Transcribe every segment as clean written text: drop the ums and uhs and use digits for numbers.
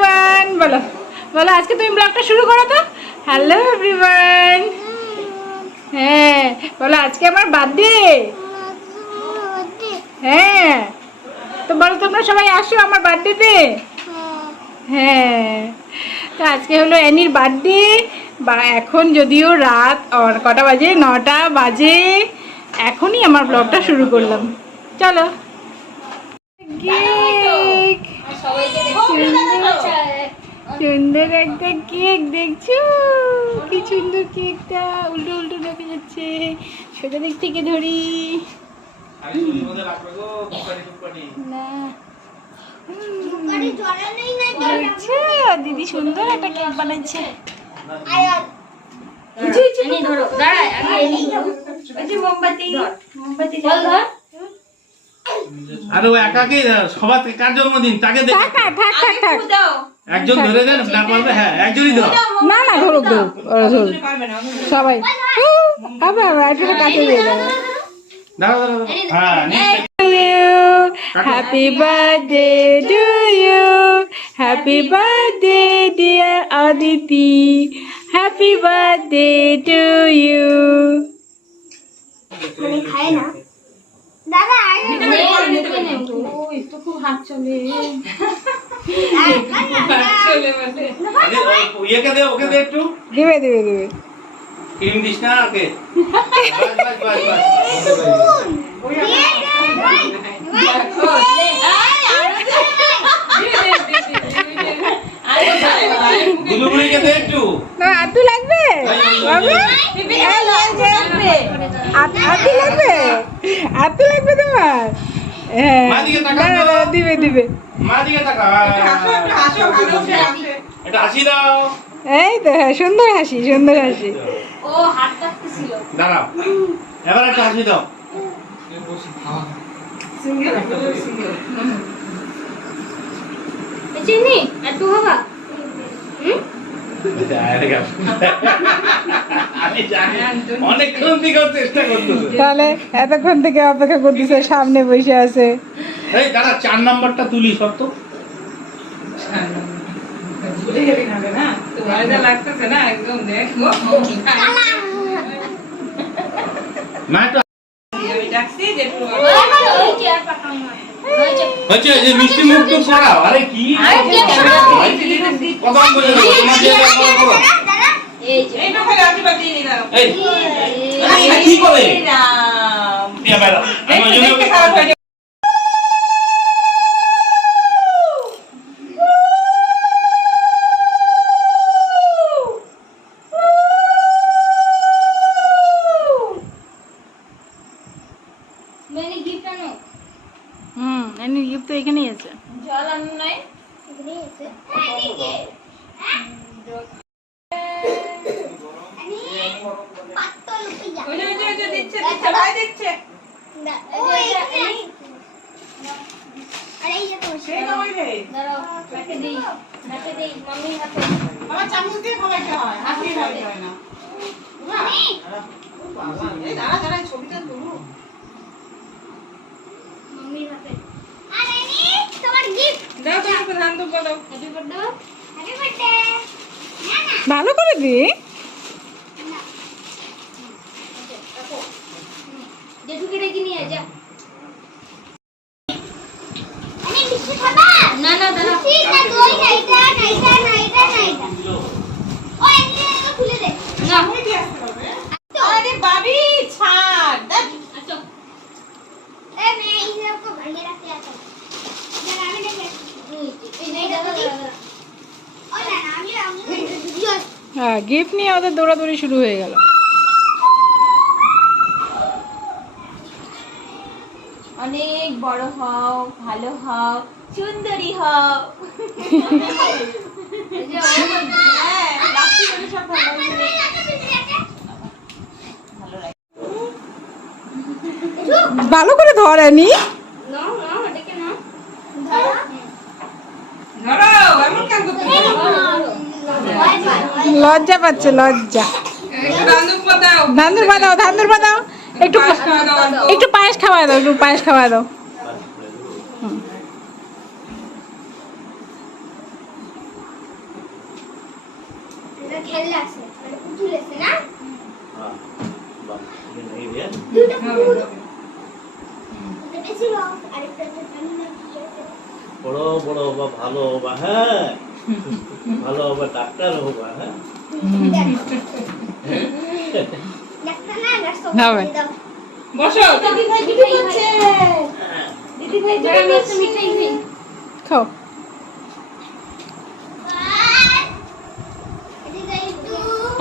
Everyone, বলো বলো আজকে তুমি ব্লগটা শুরু করো তো। হ্যালো এভরিওয়ান, হ্যাঁ বলো আজকে আমার বার্থডে। হ্যাঁ তো বলো তোমরা সবাই আসো আমার বার্থডেতে। হ্যাঁ তো আজকে হলো অ্যানির বার্থডে। বা এখন যদিও রাত আর কটা বাজে, 9টা বাজে। এখনই আমার ব্লগটা শুরু করলাম। চলো কেক, সুন্দর একটা কেক দেখছো? কি সুন্দর কেকটা, উল্টো উল্টো দেখা যাচ্ছে। সোজা দিক থেকে ধরি না। দেখছো দিদি সুন্দর একটা কেক বানাচ্ছে। আরে ও একাকি সবার কার জন্মদিন তাকে দেখে একজন ধরে দেন না পারবে। হ্যাঁ একজনই দাও। না না ধরুক ধরুক সবাই। আবার একটু কাছে দিয়ে দাও। দাঁড়াও দাঁড়াও হ্যাঁ happy birthday to you, happy birthday dear Aditi, happy birthday to you. মানে খায় না দাদা, তো খুব হাত চলে। ইয়েকে দে, ওকে দে একটু। দিবে দিবে দিবে। ক্রিম দিস না ওকে। গুলুগুলিকে দে একটু। না আতু লাগবে বাবা, আতু লাগবে, আতু লাগবে তোমার। হ্যাঁ দিবে দিবে। মা দিকে তাকা। এটা হাসি দাও। এই তো হ্যাঁ, সুন্দর হাসি সুন্দর হাসি। ও হাত কাটতেছিল। দাঁড়াও এবার একটা হাসি দাও। চিনি একটু বাবা। আমি জানি অনেকক্ষণ থেকে চেষ্টা করতেছে। তাহলে এতক্ষণ থেকে অপেক্ষা করতেছে, সামনে বসে আছে। এই দাঁড়া 4 নাম্বারটা তুলি সব তো। না তো আচ্ছা যে মিষ্টি মুখ তো করাও। আরে কি কথা বলে দাও তোমার যে ব্যাপার করো। এই যে এই আরে কি করে এ বাইরে আমার জন্য মানে গিফট আনো। এনি গিফট তো এখানেই আছে। জল আনো নাই এখানেই আছে। এইদিকে পাতল পিয়া ওই যে দিচ্ছে ভাই দিচ্ছে। ওই আরে এই তো সেই ওই রে দাঁড়াও কাটে দেই মাম্মি হাতে আমার চামচ দিয়ে খাওয়াইতে হয়, হাতে হয় না। এই দাঁড়া দাঁড়া ছবিটা তুলো মাম্মির হাতে। আরে নি তোমার গিফট দাও, তোমার প্রধান তো বলো হ্যাপি বার্থডে হ্যাপি বার্থডে। না না ভালো করে দি। জেঠুকে ডেকে নিয়ে যা। আমি মিষ্টি খাবা? না না দাঁড়া ঠিক না, দই না, এটা না, এটা না, এটা না, এটা ওই এটা খুলে দে না। ওই দিয়ে আসতে হবে। আরে বাবি ছাড় দেখ। আচ্ছা এ মে এই সব को भर के रख लिया था जरा আমি দেখে এই নাই দাদা ওই না না আমি ভিডিও। হ্যাঁ গিফট নিয়ে ওদের দৌড়াদৌড়ি শুরু হয়ে গেল। অনেক বড় হও, ভালো হও, সুন্দরী হও। ভালো করে ধরেনি। লজ্জা পাচ্ছে লজ্জা। ধান্দুর বাদাও ধান্দুর বাদাও, একটু একটু পায়েস খাওয়া দাও, একটু পায়েস খাওয়া দাও। এটা খেলনা আছে মানে পুতুল আছে না হ্যাঁ বাহ এই রে দুটো পুতুল এটা বেশি রং আরেকটা তো জানি না কি আছে বড় বড় বা ভালো বা হ্যাঁ ভালো বা ডাক্তার হোবা হ্যাঁ ডাক্তার না গাছ হবে। বসো দিদি ভাই কি করছে দিদি ভাই জায়গা নিয়ে মিঠাই খাই খাও।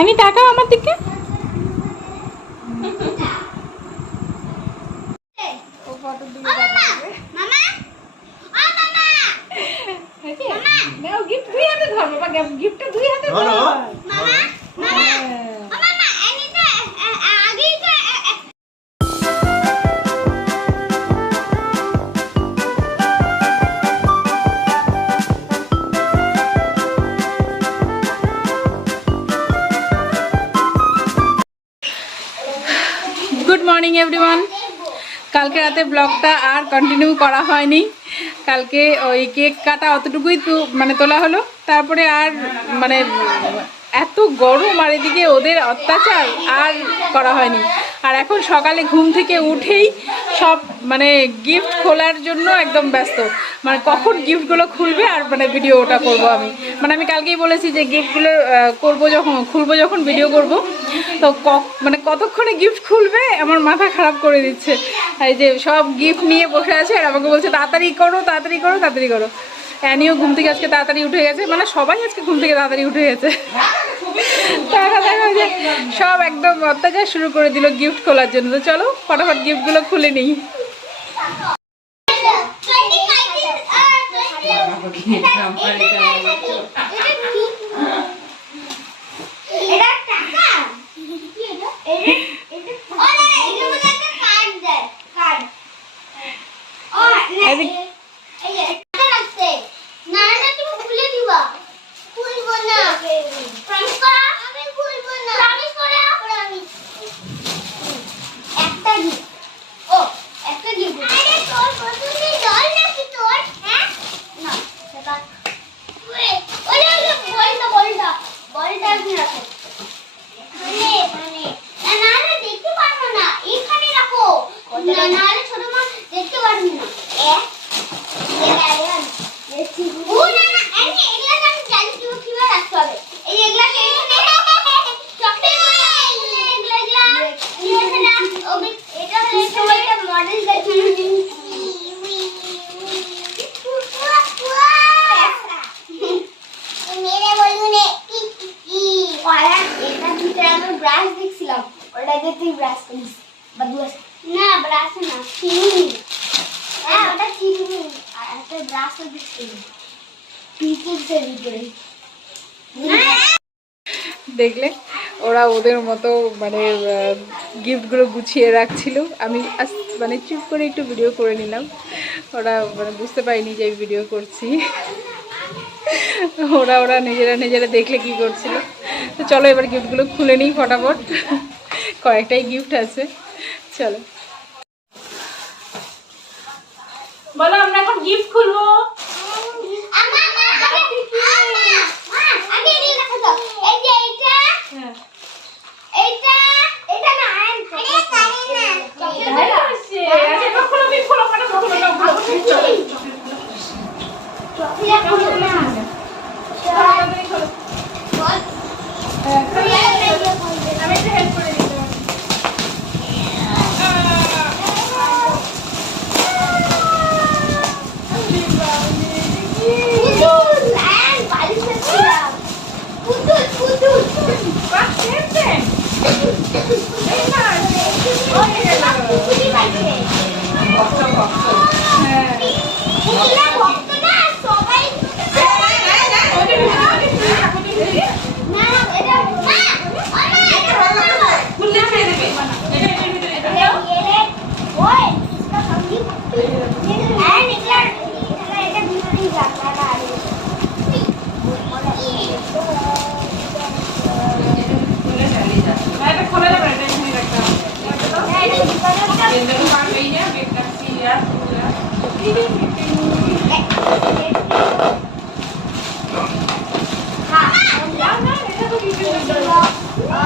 এনি তাকাও আমার দিকে। নাও গিফট দুই হাতে ধর বাবা, গিফটটা দুই হাতে ধর। ধরো। Good morning everyone. কালকে রাতে ব্লগটা আর কন্টিনিউ করা হয়নি। কালকে ওই কেক কাটা অতটুকুই তো মানে তোলা হলো, তারপরে আর মানে এত গরম আর এদিকে ওদের অত্যাচার আর করা হয়নি। আর এখন সকালে ঘুম থেকে উঠেই সব মানে গিফট খোলার জন্য একদম ব্যস্ত, মানে কখন গিফটগুলো খুলবে আর মানে ভিডিও ওটা করবো আমি। মানে আমি কালকেই বলেছি যে গিফটগুলো করবো যখন খুলবো যখন ভিডিও করব, তো মানে কতক্ষণে গিফট খুলবে আমার মাথা খারাপ করে দিচ্ছে। এই যে সব গিফট নিয়ে বসে আছে আর আমাকে বলছে তাড়াতাড়ি করো তাড়াতাড়ি করো তাড়াতাড়ি করো। অ্যানিও ঘুম থেকে আজকে তাড়াতাড়ি উঠে গেছে, মানে সবাই আজকে ঘুম থেকে তাড়াতাড়ি উঠে গেছে। দেখা দেখা যে সব একদম অত্যাচার শুরু করে দিল গিফট খোলার জন্য। তো চলো ফটাফট গিফটগুলো খুলে নিই। দেখলে ওরা ওদের মতো মানে গিফটগুলো গুছিয়ে রাখছিল। আমি মানে চুপ করে একটু ভিডিও করে নিলাম, ওরা মানে বুঝতে পারিনি যে আমি ভিডিও করছি। ওরা নিজেরা দেখলে কি করছিল। তো চলো এবার গিফটগুলো খুলে নিই ফটাফট, কয়েকটাই গিফট আছে। চলো বলো আমরা এখন গিফট খুলবো।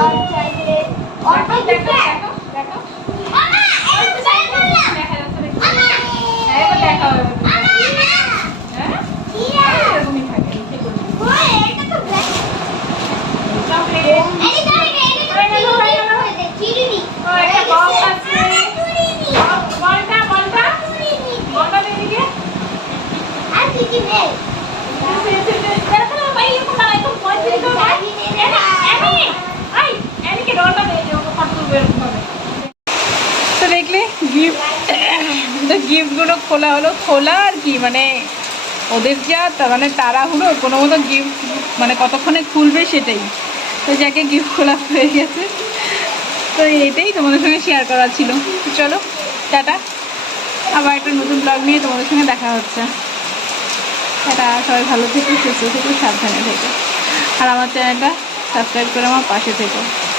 আর চাইলে অটো দেখো দিতে দেখো দেখো মামা এই চাই করলাম দেখা যাচ্ছে দেখি। মামা হ্যাঁ, এবার দেখা হবে। মামা হ্যাঁ ইয়া এরকমই থাকে কি করবি? ওই এটা তো ব্ল্যাক চকলেট এদিকে চিরুনি ও একটা বক্স আছে বলটা বলটা বলটা দিয়ে দিকে আর কি কি নেই দেখো না ভাই এরকম না একদম পয়সা দিতে হবে এমি আই এমিকে ডলটা দিয়ে দিও কত করবে এরকম ভাবে তো দেখলে গিফটগুলো খোলা হলো খোলা আর কি মানে ওদের যা মানে তাড়াহুড়ো কোনো মতো গিফট মানে কতক্ষণে খুলবে সেটাই তো যাকে গিফট খোলা হয়ে গেছে তো এটাই তোমাদের সঙ্গে শেয়ার করার ছিল তো চলো টাটা আবার একটা নতুন ব্লগ নিয়ে তোমাদের সঙ্গে দেখা হচ্ছে টাটা সবাই ভালো থেকো সুস্থ থেকো সাবধানে থেকো আর আমার চ্যানেলটা সাবস্ক্রাইব করে আমার পাশে থেকো